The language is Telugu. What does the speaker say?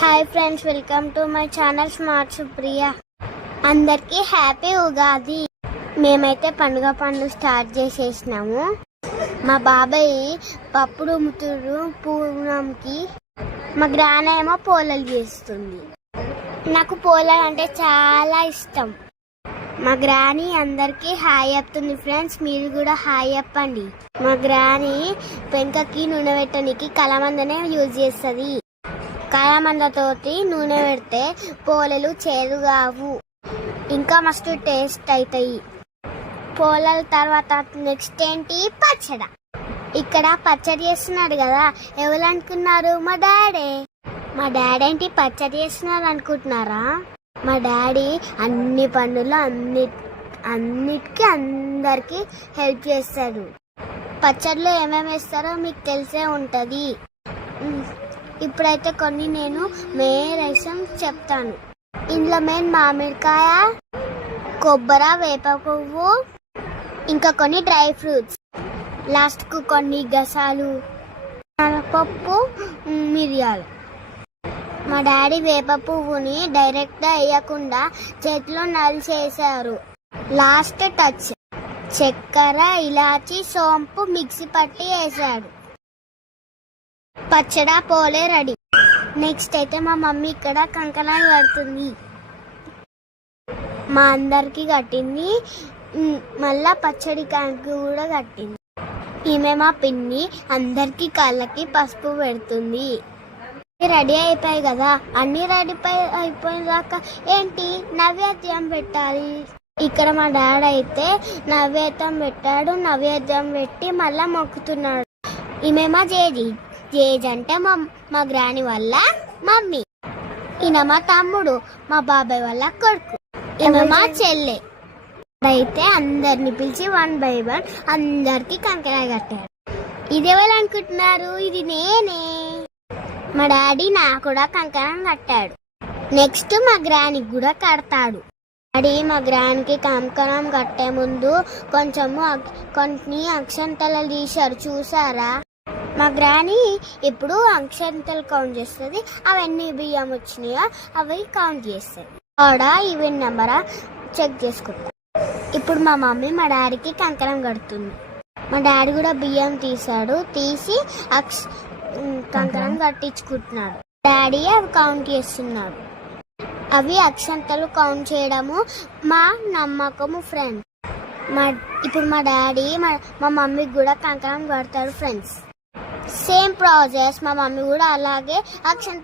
Hi friends, welcome to my channel smart Supriya. అందరికీ హ్యాపీ ఉగాది. మేమైతే పండుగ స్టార్ట్ చేసేసినాము. మా బాబాయ్ పప్పుడు ముతుడు పూర్ణంకి, మా గ్రాన ఏమో పోలలు చేస్తుంది. నాకు పోలలు అంటే చాలా ఇష్టం. మా గ్రాని అందరికీ హాయ్ చెప్తుంది. ఫ్రెండ్స్, మీరు కూడా హాయ్ చెప్పండి. మా గ్రాని పెంకకి నూనె పెట్టడానికి కలమందనే యూజ్ చేస్తుంది. కలమందతోటి నూనె పెడితే పోలలు చేదు కావు, ఇంకా మస్తు టేస్ట్ అవుతాయి. పోలల తర్వాత నెక్స్ట్ ఏంటి? పచ్చడ. ఇక్కడ పచ్చడి చేస్తున్నాడు కదా, ఎవరు అనుకున్నారు? మా డాడీ. మా డాడీ ఏంటి పచ్చడి చేస్తున్నారు అనుకుంటున్నారా? మా డాడీ అన్ని పనులు అన్నిటికీ అందరికి హెల్ప్ చేస్తాడు. పచ్చడిలో ఏమేమి వేస్తారో మీకు తెలిసే ఉంటుంది. ఇప్పుడైతే కొన్ని నేను రసం చెప్తాను. ఇందులో మెయిన్ మామిడికాయ, కొబ్బరి, వేప పువ్వు, ఇంకా కొన్ని డ్రై ఫ్రూట్స్, లాస్ట్కు కొన్ని గసాలు, పప్పు, మిరియాలు. మా డాడీ వేప పువ్వుని డైరెక్ట్గా వేయకుండా చేతిలో నలిచేశారు. లాస్ట్ టచ్ చక్కెర, ఇలాచి, సోంపు మిక్సీ పట్టి వేసాడు. పచ్చడా పోలే రెడీ. నెక్స్ట్ అయితే మా మమ్మీ ఇక్కడ కంకణాలు కడుతుంది. మా అందరికి కట్టింది. మళ్ళా పచ్చడి కాంకి కూడా కట్టింది. ఈమె మా పిన్ని అందరికి కాళ్ళకి పసుపు పెడుతుంది. రెడీ అయిపోయాయి కదా, అన్ని రెడీ అయిపోయిన దాకా ఏంటి నైవేద్యం పెట్టాలి. ఇక్కడ మా డాడీ అయితే నైవేద్యం పెట్టాడు. నైవేద్యం పెట్టి మళ్ళా మొక్కుతున్నాడు. ఈమె మా జేజ్ అంటే మా గ్రాని వల్ల మమ్మీ. ఈయన మా తమ్ముడు, మా బాబాయ్ వాళ్ళ కొడుకు. ఈమె మా చెల్లె. అయితే అందరిని పిలిచి 1 by 1 అందరికి కంకర కట్టాడు. ఇది ఎవరు అనుకుంటున్నారు? ఇది నేనే. మా డాడీ నా కూడా కంకణం కట్టాడు. నెక్స్ట్ మా గ్రానికి కూడా కడతాడు. డాడీ మా గ్రానికి కంకణం కట్టే ముందు కొన్ని అక్షంతలు తీశారు, చూసారా? మా గ్రాని ఇప్పుడు అక్షంతలు కౌంట్ చేస్తుంది. అవన్నీ బియ్యం వచ్చినాయో అవి కౌంట్ చేస్తుంది. ఆడ ఈవెంట్ నెంబరా చెక్ చేసుకుంటా. ఇప్పుడు మా మమ్మీ మా డాడీకి కంకణం కడుతుంది. మా డాడీ కూడా బియ్యం తీసి కంకణం కట్టించుకుంటున్నాడు. డాడీ అవి కౌంట్ చేస్తున్నాడు. అవి అక్షంతలు కౌంట్ చేయడము మా నమ్మకము ఫ్రెండ్స్. ఇప్పుడు మా డాడీ మా మమ్మీకి కూడా కంకణం కడతాడు ఫ్రెండ్స్. Same process. మా మమ్మీ కూడా అలాగే అక్షంతలు